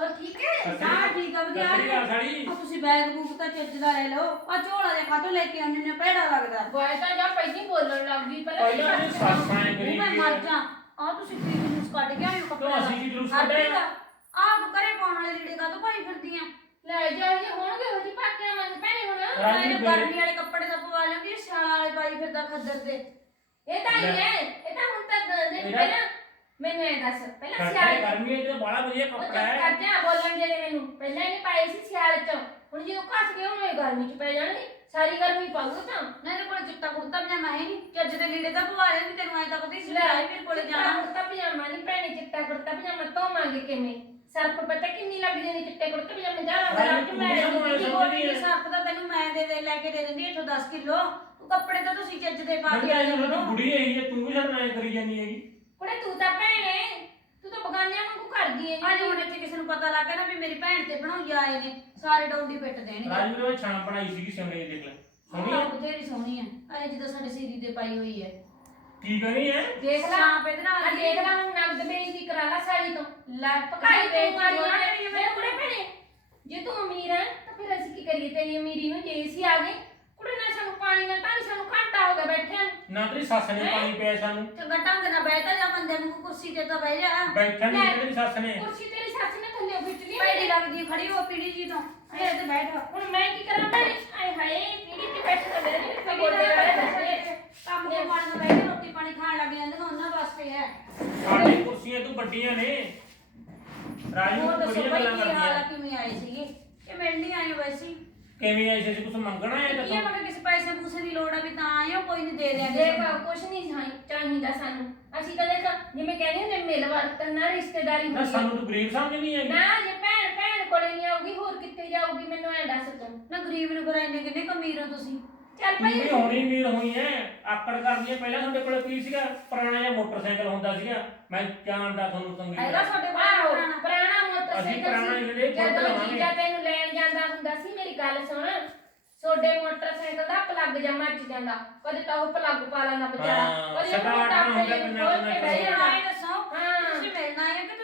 ਹੋਰ ਠੀਕ ਹੈ? ਸਤਿ ਹਾਂ ਠੀਕ ਆ ਵਧੀਆ ਸਤਿ ਸ਼੍ਰੀ ਅਕਾਲ ਸਾੜੀ ਆ ਤੁਸੀਂ ਬੈਗ ਬੂਕ ਤਾਂ ਚੱਜ ਦਾ ਲੈ ਲਓ। ਆ ਝੋਲਾ ਜਿਹਾ ਕਾਹਤੋਂ ਲੈ ਕੇ ਆਉਂਦੇ ਨੇ ਭੈੜਾ ਲੱਗਦਾ। ਬੋਏ ਤਾਂ ਜਾਂ ਪਹਿਲੀ ਬੋਲਣ ਲੱਗ ਗਈ ਪਹਿਲਾਂ ਪਹਿਲਾਂ ਕਰਦੇ ਸੱਸ ਆਏ ਉਹ ਕਰੀ ਮੈਂ ਮਰ ਜਾ। ਆ ਤੁਸੀਂ ਕੀ ਜੂਸ ਕੱਢ ਕੇ ਆਏ ਹੋ ਕੱਪੜੇ ਕਿਉਂ ਅਸੀਂ ਕੀ ਜਲੂਸ ਕੱਢਿਆ? ਆਪ ਕਰੇ ਪਾਉਣ ਵਾਲੇ ਲੀੜੇ ਕਾਹਤੋਂ ਪਾਈ ਫਿਰਦੀਆਂ ਲੈ ਜਾ ਜੇ ਹੋਣਗੇ ਉਹ ਜੀ ਪਾਕਿਆਂ ਮੰਗ ਭੈਣੇ ਹੁਣ। ਰਾਜੀ ਇਹ ਨੂੰ ਗਰਮੀ ਵਾਲੇ ਕੱਪੜੇ ਤਾਂ ਪਵਾ ਲੈਂਦੀ ਸਿਆਲਾਂ ਵਾਲੇ ਪਾਈ ਫਿਰਦਾ ਖੱਦਰ ਤੇ। ਇਹ ਤਾਂ ਹੀ ਹੈ ਇਹ ਤਾਂ ਹੁਣ ਤੱਕ ਦੇ ਇਹਦਾ- ਪਹਿਲਾਂ ਮੈਨੂੰ ਇਹ ਦੱਸ ਪਹਿਲਾਂ ਸਿਆਲ ਗਰਮੀ ਚ ਬੜਾ ਵਧੀਆ ਕੱਪੜਾ ਹੈ। ਕਰਦੇ ਆ ਬੋਲਣ ਜਿਹੜੇ ਮੈਨੂੰ। ਪਹਿਲਾਂ ਇਹਨੇ ਪਾਏ ਸੀ ਸਿਆਲ ਚ। ਹੁਣ ਜਦੋਂ ਘਸ ਗਏ ਹੁਣ ਇਹ ਗਰਮੀ ਚ ਪੈ ਜਾਣਗੇ। ਸਾਰੀ ਗਰਮੀ ਪਾਊਗਾ ਤਾਂ। ਨਾ ਇਹਦੇ ਕੋਲ ਚਿੱਟਾ ਕੁੜਤਾ ਪਜਾਮਾ ਹੈ ਨਹੀਂ। ਚੱਜ ਦੇ ਲੀੜੇ ਤਾਂ ਪਵਾ ਲੈਂਦੀ ਤੈਨੂੰ ਐ ਤਾਂ ਪਤਾ ਹੀ ਸੀ ਲੈ ਮੇਰੇ ਕੋਲੇ ਜਾਣਾ। ਕੁੜਤਾ ਪਜਾਮਾ ਨਹੀਂ ਭੈਣੇ ਚਿੱਟਾ ਕੁੜਤਾ ਪਜਾਮਾ ਧੋਵਾਂਗੇ ਕਿਵੇਂ? ਸਰਫ ਪਤਾ ਕਿੰਨੀ ਲੱਗਦੀ ਨੇ ਚਿੱਟੇ ਕੁੜਤੇ ਪਜਾਮੇ? ਜਾ ਰੰਗ ਤੂੰ ਮੈਂ ਕੀ। ਸਰਫ ਤਾਂ ਤੈਨੂੰ ਮੈਂ ਦੇ ਦੇ ਲੈ ਕੇ ਦੇ ਦਿੰਦੀ ਇੱਥੋਂ 10 ਕਿਲੋ। ਤੂੰ ਕੱਪੜੇ ਤਾਂ ਤੁਸੀਂ ਚੱਜ ਦੇ ਪਾ ਕੇ ਤਾਂ ਇਹ ਹੋ ਬੁੜੀ ਆਈ ਹੈ ਤੂੰ ਵੀ ਸਾਡੇ ਨਾਲ ਐਂ ਕਰੀ ਜਾਂਦੀ ਹੈਗੀ। ਕੁੜੇ ਤੂੰ ਤਾਂ ਭੈਣੇ ਤੂੰ ਤਾਂ ਬਗਾਨਿਆਂ ਵਾਂਗੂ ਕਰਦੀ ਐ। ਅੱਜ ਹੁਣ ਇੱਥੇ ਕਿਸੇ ਨੂੰ ਪਤਾ ਲੱਗ ਗਿਆ ਨਾ ਵੀ ਮੇਰੀ ਭੈਣ ਤੇ ਬਣਾਉਈ ਆਏ ਨੇ। ਸਾਰੇ ਡੌਂਡੀ ਪਿੱਟ ਦੇਣਗੇ। ਰਾਜੀ ਨੇ ਛਾਂ ਬਣਾਈ ਸੀਗੀ ਸਿਮਰੇ ਦੀ ਦੇਖ ਲੈ। ਸੋਹਣੀ ਹਾਂ ਹੈ ਬਥੇਰੀ ਸੋਹਣੀ ਹੈ ਅਜੇ ਜਿੱਦਾਂ ਸਾਡੇ ਸੀਰੀ ਦੇ ਪਾਈ ਹੋਈ ਹੈ ਕੀ ਕਰੀ ਹੈ ਦੇਖ ਲੈ। ਛਾਂ ਇਹਦੇ ਨਾਲ ਆ ਦੇਖ ਲੈ ਹੁਣ ਨਗਦ ਬੇਇੱਜ਼ਤੀ ਕਰਾ ਲੈ ਸਾੜੀ ਤੋਂ। ਲੈ ਪਕਾਈ ਦੇ ਤੂੰ ਮਾਰੀ ਹੈ ਮੇਰੇ ਕੁੜੇ ਭੈਣੇ। ਜੇ ਤੂੰ ਅਮੀਰ ਹੈ ਤਾਂ ਫਿਰ ਅਸੀਂ ਕੀ ਕਰੀਏ? ਤੇਰੀ ਅਮੀਰੀ ਨੂੰ ਜੇ ਅਸੀਂ ਆ ਗਏ ਕੁੜੇ ਨਾ ਸਾਨੂੰ ਪਾਣੀ ਨਾ ਤਾਂ ਸਾਨੂੰ ਘਾਟਾ ਹੋ ਗਿਆ ਬੈਠਿਆਂ ਨੂੰ। ਤੇਰੀ ਸੱਸ ਨੇ ਪਾਣੀ ਪਿਆ ਸਾਨੂੰ। ਚੰਗਾ ਢੰਗ ਨਾਲ ਬੈਠਾ ਜਾ ਬੰਦੇ ਨੂੰ ਕੁਰਸੀ ਤੇ ਤਾਂ ਬਹਿ ਜਾ। ਬੈਠਣ ਨਹੀਂ ਤੇਰੀ ਸੱਸ ਨੇ? ਕੁਰਸੀ ਤੇਰੀ ਸੱਸ ਨੇ ਥੱਲੇ ਖਿੱਚ ਲਈ ਭੈੜੀ ਲੱਗਦੀ ਖੜੀ ਹੋ ਪੀੜੀ ਜੀ ਤੋਂ। ਇਹ ਤੇ ਬੈਠ ਹੁਣ ਮੈਂ ਕੀ ਕਰਾਂ ਭੈਣੇ? ਆਏ ਹਾਏ ਪੀੜੀ ਤੇ ਬੈਠ ਕੇ ਮੇਰੇ ਤਾਂ ਗੋਡੇ ਵਾਲੇ ਬੱਚੇ ਕੰਮ ਤੇ ਪਾਣ ਨੂੰ ਬੈਠੇ ਰੋਟੀ ਪਾਣੀ ਖਾਣ ਲੱਗ ਜਾਂਦੇ ਨੇ ਉਹਨਾਂ ਵਾਸਤੇ ਹੈ। ਸਾਡੀ ਕੁਰਸੀਆਂ ਤੂੰ ਵੱਡੀਆਂ ਨੇ। ਰਾਜੀ ਬੜੀਆਂ ਗੱਲਾਂ ਕਰਦੀਆਂ ਕਿਵੇਂ ਆਏ ਸੀਗੇ? ਇਹ ਮਿਲ ਨਹੀਂ ਆਏ ਵੈਸੀ ਕਿਵੇਂ ਆਈ ਸੀ ਕੁਝ ਮੰਗਣਾ ਹੈ ਕੀ ਆ ਤਾਂ? ਮਗਰ ਕਿਸੇ ਪੈਸੇ ਪੂਸੇ ਦੀ ਲੋੜ ਆ ਵੀ ਤਾਂ ਆਏ ਹੋ ਕੋਈ ਨਹੀਂ ਦੇ ਰਿਹਾ ਦੇਖ ਕੁਛ ਨਹੀਂ ਚਾਹੀ- ਚਾਹੀਦਾ ਸਾਨੂੰ। ਅਸੀਂ ਤਾਂ ਦੇਖ ਜਿਵੇਂ ਕਹਿੰਦੇ ਹੁੰਦੇ ਮਿਲ ਵਰਤਨ ਨਾਲ ਰਿਸ਼ਤੇਦਾਰੀ ਨਾ ਹੁੰਦੀ। ਸਾਨੂੰ ਤੂੰ ਗਰੀਬ ਸਮਝਦੀ ਹੈ ਨਾ ਜੇ ਭੈਣ ਭੈਣ ਕੋਲੇ ਨਹੀਂ ਆਊਗੀ ਹੋਰ ਕਿੱਥੇ ਜਾਊਗੀ ਮੈਨੂੰ ਐ ਦੱਸ ਤੂੰ। ਨਾ ਗਰੀਬ ਨੂੰ ਫਿਰ ਇੰਨੇ ਕਿੰਨੇ ਕਮੀਰ ਹੋ ਤੁਸੀਂ? ਚੱਲ ਭਾਈ। ਵੀ ਹੋਣੀ ਅਮੀਰ ਹੋਈ ਹੈ ਆਕੜ ਕਰਦੀ ਹੈ ਪਹਿਲਾਂ ਤੁਹਾਡੇ ਕੋਲ ਕੀ ਸੀਗਾ ਪੁਰਾਣਾ ਜਿਹਾ ਮੋਟਰਸਾਈਕਲ ਹੁੰਦਾ ਸੀਗਾ। ਮੈਂ ਜਾਣਦਾ ਤੁਹਾਨੂੰ ਸੰਗੀਤ ਹੈਗਾ ਤੁਹਾਡੇ ਕੋਲ ਪੁਰਾਣਾ? ਪੁਰਾਣਾ ਅਸੀਂ ਮੋਟਰਸਾਈਕਲ ਪੁਰਾਣਾ ਸੀ ਜਿਹੜੇ ਜਦੋਂ। ਜੀਜਾ ਤੈਨੂੰ ਲੈਣ ਜਾਂਦਾ ਹੁੰਦਾ ਸੀ ਮੇਰੀ ਗੱਲ ਸੁਣ। ਸੋਡੇ ਮੋਟਰਸਾਈਕਲ ਦਾ ਪਲੱਗ ਜਾਂ ਮੱਚ ਜਾਂਦਾ। ਕਦੇ ਤਾਂ ਉਹ ਪਲੱਗ ਪਾ ਲੈਂਦਾ ਵਿਚਾਰਾ। ਹਾਂ, ਕਦੇ ਉਹ ਨਾ ਟਾਪੇ ਬਿਨਾਂ ਖੋਲ ਕੇ ਬਹਿ ਇਹ ਜਾਂਦਾ ਆਏ ਦੱਸੋ ਹਾਂ ਤੁਸੀਂ ਮਿਲਣਾ ਆਏ ਹੋ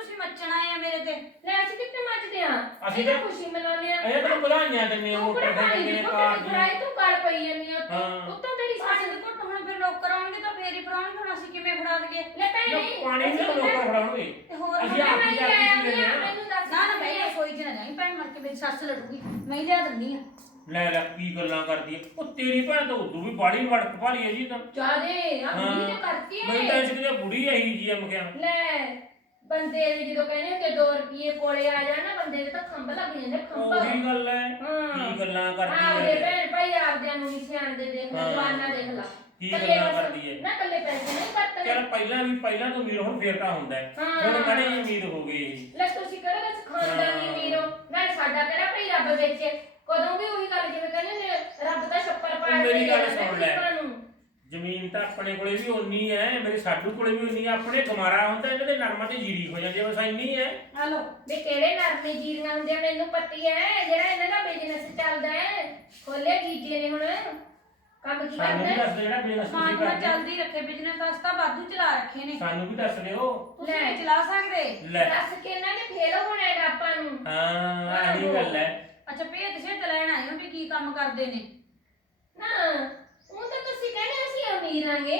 ਆ ਮੇਰੇ ਤੇ। ਲੈ ਅਸੀਂ ਕਿੱਥੇ ਮੱਚਦੇ ਆ? ਅਸੀਂ ਅਸੀਂ ਤਾਂ- ਤਾਂ ਖੁਸ਼ੀ ਮਨਾਉਂਦੇ ਆ। ਇਹ ਤੈਨੂੰ ਵਧਾਈਆਂ ਦਿੰਦੇ ਤੂੰ ਕਿਹੜਾ ਮੋਟਰਸਾਈਕਲ ਪਾਣੀ ਦੇ ਦੀ ਕਾਰ ਘੁੱਟ ਦੀਆਂ। ਫੜਾਈ ਤੂੰ ਗੱਲ ਪਈ ਜਾਂਦੀ ਆ ਹਾਂ। ਉੱਤੋਂ ਉੱਤੋਂ ਤੇਰੀ ਪਾਣੀ ਸੱਸ ਦੇ ਘੁੱਟ ਹੁਣ ਫਿਰ ਨੌਕਰ ਆਉਣਗੇ ਤਾਂ ਫੇਰ ਹੀ ਫੜਾਉਣਗੇ ਹੁਣ ਅਸੀਂ ਕਿਵੇਂ ਫੜਾ ਦਈਏ? ਲੈ ਭੈਣੇ ਲੋਕ ਪਾਣੀ ਨਹੀਂ ਅਸੀਂ ਲੋਕਾਂ ਫੜਾਉਣਗੇ। ਤੇ ਹੋਰ ਅਸੀਂ ਹੁਣ ਆਪ ਮੈਂ ਹੀ ਲੈ ਜਾ ਆਉਂਦੀ ਕੇ ਆ, ਲੈਣਾ ਮੈਨੂੰ ਦੱਸ। ਨਾ ਨਾ ਬਈ ਰਸੋਈ ਚ ਨਾ ਜਾਈਂ ਭੈਣ ਮਰ ਕੇ ਮੇਰੀ ਸੱਸ ਲੜੂਗੀ। ਮੈਂ ਹੀ ਲਿਆ ਦਿੰਦੀ ਆ। ਲੈ ਲੈ ਕੀ ਗੱਲਾਂ ਕਰਦੀ ਉਹ ਤੇਰੀ ਭੈਣ ਤਾਂ ਉਦੋਂ ਵੀ ਬਾੜੀ ਵੜਕ ਭਾਲੀ ਹੈ ਜੀ ਤਾਂ। ਜਾਦੇ ਆ ਹਾਂ। ਬੁੜੀ ਨੇ ਕਰਤੀ ਮੈਂ ਤਾਂ ਇਸ ਕਿਤੇ ਬੁੜੀ ਆਈ ਜੀ ਆ ਮਖਿਆ ਲੈ ਬੰਦੇ ਦੇ ਜਦੋਂ ਕਹਿੰਦੇ ਹੁੰਦੇ 2 ਰੁਪਏ ਕੋਲੇ ਆ ਜਾਣ ਨਾ ਬੰਦੇ ਦੇ ਤਾਂ ਖੰਭ ਲੱਗ ਜਾਂਦੇ ਖੰਭ। ਉਹੀ ਗੱਲ ਹੈ ਹਾਂ। ਕੀ ਗੱਲਾਂ ਕਰਦੀ ਉਹਦੇ ਹੈ। ਭੈਣ ਭਾਈ ਆਪਦਿਆਂ ਨੂੰ ਨਹੀਂ ਸਿਆਣਦੇ ਦੇਖ ਲੈ ਹਾਂ। ਜਵਾਨਾ ਦੇਖ ਲਾ। ਕੀ ਕੱਲੇ ਗੱਲਾਂ ਬਸ- ਕਰਦੀ ਹੈ। ਨਾ ਕੱਲੇ ਪੈਸੇ ਨਹੀਂ ਵਰਤਣੇ ਚਲ ਪਹਿਲਾਂ ਵੀ ਪਹਿਲਾਂ ਤੋਂ ਅਮੀਰ ਹੁਣ ਫੇਰ ਤਾਂ ਹੁੰਦਾ ਹੈ। ਹਾਂ। ਹੁਣ ਬੜੇ ਅਮੀਰ ਹੋ ਗਏ ਇਹ ਲੈ ਤੁਸੀਂ ਕਿਹੜਾ ਬਸ ਖਾਨਦਾਨੀ ਹਾਂ। ਅਮੀਰੋ ਨਾਲ ਸਾਡਾ ਕਿਹੜਾ ਭਈ ਰੱਬ ਵਿੱਚ? ਕਦੋਂ ਵੀ ਉਹੀ ਗੱਲ ਜਿਵੇਂ ਕਹਿੰਦੇ ਨੇ ਰੱਬ ਦਾ ਛੱਪਰ ਪਾੜ ਮੇਰੀ ਕੇ ਗੱਲ ਲਿਆਇਆ ਸੁਣ ਲੈ। ਜ਼ਮੀਨ ਤਾਂ ਆਪਣੇ ਕੋਲੇ ਵੀ ਉਨੀ ਹੈ ਮੇਰੇ ਸਾਡੂ ਕੋਲੇ ਵੀ ਉਨੀ ਹੈ ਆਪਣੇ ਗਮਾਰਾ ਹੁੰਦਾ ਇਹਨਾਂ ਦੇ ਨਰਮਾ ਤੇ ਜੀਰੀ ਹੋ ਜਾਂਦੀ ਹੈ ਬਸ ਇੰਨੀ ਹੈ ਹਲੋ ਵੀ ਕਿਹੜੇ ਨਰਮੇ ਜੀਰੀਆਂ ਹੁੰਦੀਆਂ ਮੈਨੂੰ ਪਤੀ ਹੈ ਜਿਹੜਾ ਇਹਨਾਂ ਦਾ ਬਿਜ਼ਨਸ ਚੱਲਦਾ ਹੈ ਖੋਲੇ ਜੀਜੇ ਨੇ ਹੁਣ ਕੰਮ ਕੀ ਸਾਨੂੰ ਵੀ? ਦੱਸ ਜਿਹੜਾ ਬਿਜ਼ਨਸ ਤੁਸੀਂ ਨੂੰ ਕਰਦੇ। ਚੱਲਦੀ ਰੱਖੇ ਬਿਜ਼ਨਸ ਤਾਂ ਤਾਂ ਵਾਧੂ ਚਲਾ ਰੱਖੇ ਨੇ। ਸਾਨੂੰ ਵੀ ਦੱਸ ਦਿਓ। ਤੁਸੀਂ ਲੈ। ਨਹੀਂ ਚਲਾ ਸਕਦੇ। ਲੈ। ਦੱਸ ਕੇ ਇਹਨਾਂ ਨੇ ਫੇਲ ਹੋਣਾ ਹੈਗਾ ਆਪਾਂ ਨੂੰ। ਹਾਂ ਆਹੀ ਗੱਲ ਹੈ ਅੱਛਾ ਭੇਤ ਸੇ ਲੈਣ ਆਏ ਹੋ ਵੀ ਕੀ ਕੰਮ ਕਰਦੇ ਨੇ? ਨਾ ਉਹ ਤਾਂ ਤੁਸੀਂ ਕਹਿੰਦੇ ਅਸੀਂ ਅਮੀਰ ਆਂਗੇ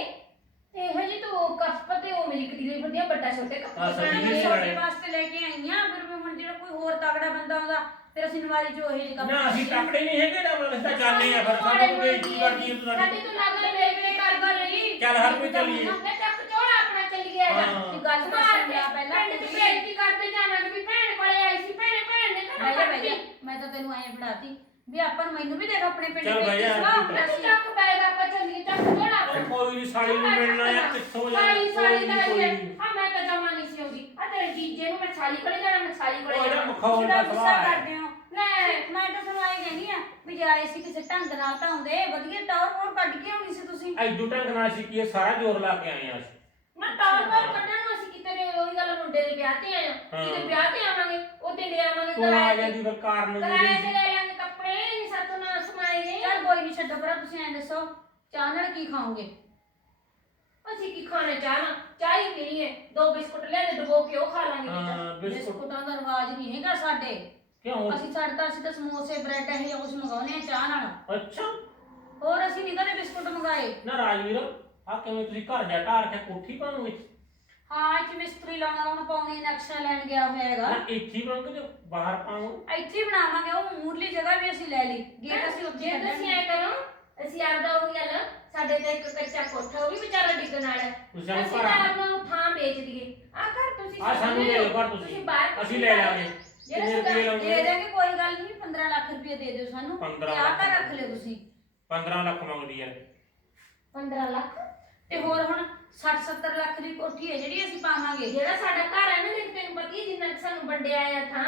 ਤੇ ਹਜੇ ਤੂੰ ਕੱਪ ਤੇ ਉਹ ਮੇਰੀ ਕਦੀ ਵਧੀਆ ਵੱਡਾ ਛੋਟੇ ਕੱਪ ਹਾਂ, ਸਹੀ ਹੈ। ਆ। ਤੁਹਾਡੇ ਵਾਸਤੇ ਲੈ ਕੇ ਆਈਆਂ ਫਿਰ ਵੀ ਹੁਣ ਜਿਹੜਾ ਕੋਈ ਹੋਰ ਤਗੜਾ ਬੰਦਾ ਆਉਂਦਾ ਫਿਰ ਅਸੀਂ ਨਵਾਰੀ ਚ ਉਹੇ ਜਿਹੇ ਕੰਮ ਨਾ ਅਸੀਂ ਤਕੜੇ ਨਹੀਂ ਹੈਗੇ ਨਾ ਬਸ ਤਾਂ ਜਾਂਦੇ ਆ ਫਿਰ ਸਾਨੂੰ ਮੋੜੇ ਬੇਇੱਜ਼ਤੀ ਕਰਦੀ ਹੈ ਤੂੰ ਸਾਡੀ ਸਾਡੀ ਤੂੰ ਲੱਗਦਾ ਵੇ ਵੇ ਕਰਦਾ ਰਹੀ ਚੱਲ ਹਰ ਕੋਈ ਚੱਲੀਏ। ਲੈ ਚੱਕ ਚੋੜਾ ਆਪਣਾ ਚੱਲ ਗਿਆ ਹੈਗਾ। ਹਾਂ। ਤੂੰ ਗੱਲ ਮਾਰ ਲਿਆ ਪਹਿਲਾਂ ਪਿੰਡ ਚ ਬੇਇੱਜ਼ਤੀ ਕਰਦੇ ਜਾਵਾਂਗੇ ਵੀ ਭੈਣ ਕੋਲੇ ਆਈ ਸੀ ਭੈਣੇ ਭੈਣ ਨੇ ਤਾਂ ਮੈਂ ਤਾਂ ਤੈਨੂੰ ਐਂ ਫੜਾਤੀ। ਵੀ ਆਪਾਂ ਨੂੰ ਮੈਨੂੰ ਵੀ ਦੇਖ ਆਪਣੇ ਪਿੰਡ ਚੱਲ ਸਲਾਹ ਅਸੀਂ ਚੱਕ ਬੈਗ ਆਪਾਂ ਚੱਲੀਏ ਚੱਕ ਉਹ ਕੋਈ ਨਹੀਂ ਸਾਲੀ ਨੂੰ ਮਿਲਣਾ ਆ ਕਿੱਥੋਂ ਜਾਣਾ? ਸਾਲੀ ਕੋਈ ਸਾਲੀ ਨਹੀਂ ਦਾ ਕੋਈ ਨਹੀਂ ਆ। ਮੈਂ ਤਾਂ ਜਮਾ ਨਹੀਂ ਸੀ ਆਉਂਦੀ ਆ ਤੇਰੇ ਜੀਜੇ ਨੂੰ ਮੈਂ ਸਾਲੀ ਕੋਲੇ ਜਾਣਾ ਮੈਂ ਸਾਲੀ ਕੋਲੇ ਉਹ ਜਾਣਾ। ਮਖੌਲ ਦਾ ਗੁੱਸਾ ਸਵਾਲ ਹੈ। ਕਰਦੇ ਹੋ। ਲੈ। ਮੈਂ ਤਾਂ ਤੁਹਾਨੂੰ ਆਏ ਕਹਿੰਦੀ ਆ ਵੀ ਜੇ ਆਏ ਸੀ ਕਿਸੇ ਢੰਗ ਨਾਲ ਤਾਂ ਆਉਂਦੇ ਵਧੀਆ ਟੌਰ ਹੋਰ ਕੱਢ ਕੇ ਆਉਣੀ ਸੀ ਤੁਸੀਂ। ਐਡੂ ਢੰਗ ਨਾਲ ਸਿੱਕੀਏ ਸਾਰਾ ਜ਼ੋਰ ਲਾ ਕੇ ਆਏ ਆ ਅਸੀਂ। ਮੈਂ ਟੌਰ ਬਾਰ ਕੱਢਣ ਨੂੰ ਅਸੀਂ ਕਿਤੇ ਨੇ ਉਹੀ ਗੱਲ ਮੁੰਡੇ ਦੇ ਵਿਆਹ ਤੇ ਆਏ ਆ। ਹਾਂ। ਕਿਤੇ ਵਿਆਹ ਤੇ ਆਵਾਂਗੇ ਉਹਦੇ ਲੈ ਆਵਾਂਗੇ ਤੂੰ ਆ ਕਿਰਾਏ ਤੇ। ਜਾਂਦੀ ਫਿਰ ਕਾਰਨ ਨੂੰ ਕਿਰਾਏ ਤੇ ਲੈ ਲਾਂਗੇ ਕੱਪੜੇ ਨਹੀਂ ਸਾਤੋਂ ਨਾ ਸਮਾਏ ਨੇ ਚੱਲ ਛੱਡੋ ਪਰ ਤੁਸੀਂ ਐਂ ਦੱਸੋ ਚਾਹ ਨਾਲ ਕੀ ਖਾਓਗੇ? ਅਸੀਂ ਕੀ ਖਾਣਾ ਚਾਹਣਾ ਚਾਹ ਹੀ ਪੀਣੀ ਹੈ। ਦੋ ਬਿਸਕੁਟ ਲੈ ਦੇ ਡਬੋ ਕੇ ਉਹ ਖਾ ਲਾਂਗੇ। ਹਾਂ ਬਿਸਕੁਟ। ਬਿਸਕੁਟਾਂ ਦਾ ਰਿਵਾਜ ਨਹੀਂ ਹੈਗਾ ਸਾਡੇ। ਕਿਉਂ? ਅਸੀਂ ਸਾਡੇ ਤਾਂ ਅਸੀਂ ਤਾਂ ਸਮੋਸੇ ਬ੍ਰੈਡ ਇਹ ਕੁਝ ਮੰਗਾਉਨੇ ਆ ਚਾਹ ਨਾਲ। ਅੱਛਾ। ਹੋਰ ਅਸੀਂ ਨਹੀਂ ਕਦੇ ਬਿਸਕੁਟ ਮੰਗਾਏ। ਨਾ ਰਾਜਵੀਰ ਆ ਕਿਵੇਂ ਤੁਸੀਂ ਘਰ ਜਾ ਢਾਰ ਕੇ ਕੋਠੀ ਪਾਉਂ ਵਿੱਚ? ਹਾਂ ਇੱਥੇ ਮਿਸਤਰੀ ਲਾਉਣਾ ਹੁਣ ਪਾਉਣੇ ਨਕਸ਼ਾ ਲੈਣ ਗਿਆ ਹੋਇਆ ਹੈਗਾ ਨਾ ਇੱਥੇ ਪਾਉਂਗੇ ਤੇ ਬਾਹਰ ਪਾਉਂ ਇੱਥੇ ਹੀ ਬਣਾਵਾਂਗੇ ਉਹ ਮੂਰਲੀ ਜਗ੍ਹਾ ਵੀ ਅਸੀਂ ਲੈ ਲਈ। ਗੇਟ ਅਸੀਂ ਉੱਥੇ ਜੇ ਤੁਸੀਂ ਐ ਕਰੋ ਅਸੀਂ ਆਪਦਾ ਉਹ ਗੱਲ ਸਾਡੇ ਤੇ ਇੱਕ ਕੱਚਾ ਕੋਠਾ ਉਹ ਵੀ ਵਿਚਾਰਾ ਡਿੱਗਣ ਵਾਲਾ ਹੈ। ਤੁਸੀਂ ਸਾਨੂੰ ਅਸੀਂ ਤਾਂ ਆਪਣਾ ਥਾਂ ਵੇਚ ਦਈਏ। ਆ ਘਰ ਤੁਸੀਂ ਆ ਸਾਨੂੰ ਦੇ ਦਿਓ ਘਰ ਤੁਸੀਂ। ਬਾਹਰ ਅਸੀਂ ਲੈ ਲਾਂਗੇ। ਜਿਹੜਾ ਕਿੰਨੇ ਦੇ ਲਾਉਂਗੇ? ਦੇਣਗੇ ਕੋਈ ਗੱਲ ਨਹੀਂ 15 ਲੱਖ ਰੁਪਏ ਦੇ ਦਿਓ ਸਾਨੂੰ। 15 ਤੇ ਆਹ ਲੱਖ। ਘਰ ਰੱਖ ਲਿਓ ਤੁਸੀਂ। 15 ਲੱਖ ਮੰਗਦੀ ਹੈ 15 ਲੱਖ? ਤੇ ਹੋਰ ਹੁਣ 60 70 ਲੱਖ ਦੀ ਕੋਠੀ ਹੈ ਜਿਹੜੀ ਅਸੀਂ ਪਾਵਾਂਗੇ। ਜਿਹੜਾ ਸਾਡਾ ਘਰ ਹੈ ਨਾ ਦੇਖ ਤੈਨੂੰ ਪਤਾ ਹੀ ਹੈ ਜਿੰਨਾ ਕੁ ਸਾਨੂੰ ਵੰਡਿਆ ਆ ਥਾਂ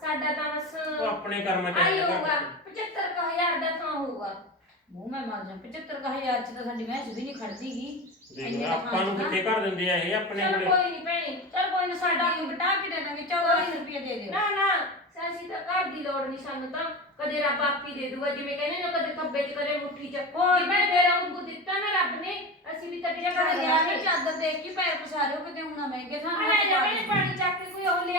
ਸਾਡਾ ਤਾਂ ਬਸ ਉਹ ਆਪਣੇ ਕਰਮ ਚ ਆਈ ਹੋਊਗਾ ਘਰ। 75000 ਦਾ ਥਾਂ ਹੋਊਗਾ। ਉਹ ਮੈਂ ਮਰ ਜਾ 75000 ਚ ਤਾਂ ਸਾਡੀ ਮੈਚ ਵੀ ਨਹੀਂ ਖੜਦੀਗੀ ਦੇਖ ਲਾ, ਆਪਾਂ ਨੂੰ ਕਿੱਥੇ ਘਰ ਦਿੰਦੇ ਆ ਇਹ ਆਪਣੇ ਚਲ ਕੋਲੇ? ਕੋਈ ਨਹੀਂ ਭੈਣੇ ਚਲ ਕੋਈ ਨਾ ਸਾਡਾ ਕੀ ਬਟਾ ਕੇ ਦੇ ਦਾਂਗੇ 14 ਲੱਖ ਰੁਪਏ ਦੇ ਦਿਓ। ਨਾ ਨਾ। ਅਸੀਂ ਤਾਂ ਘਰ ਦੀ ਲੋੜ ਨਹੀਂ ਸਾਨੂੰ ਤਾਂ। ਕਦੇ ਰੱਬ ਆਪੀ ਦੇ ਦੂਗਾ ਜਿਵੇਂ ਕਹਿੰਦੇ ਨੇ ਕਦੇ ਖੱਬੇ ਚ ਕਦੇ ਮੁੱਠੀ ਚ। ਹੋਰ ਮੇਰਾ ਉਂਗੂ ਦਿੱਤਾ ਨਾ ਰੱਬ ਨੇ ਅਸੀਂ ਵੀ ਤਾਂ ਕਿਹੜਾ ਕਦੇ ਗਿਆ ਨਹੀਂ ਚਾਦਰ ਦੇਖ ਕੇ ਪੈਰ ਪਸਾਰਿਓ ਕਿਤੇ ਹੁਣ ਮਹਿੰਗੇ ਥਾਂ ਲੈ ਜਾ ਭੈਣੇ ਪਾਣੀ ਚੱਕ ਕੇ ਕੋਈ ਉਹ ਲਿਆ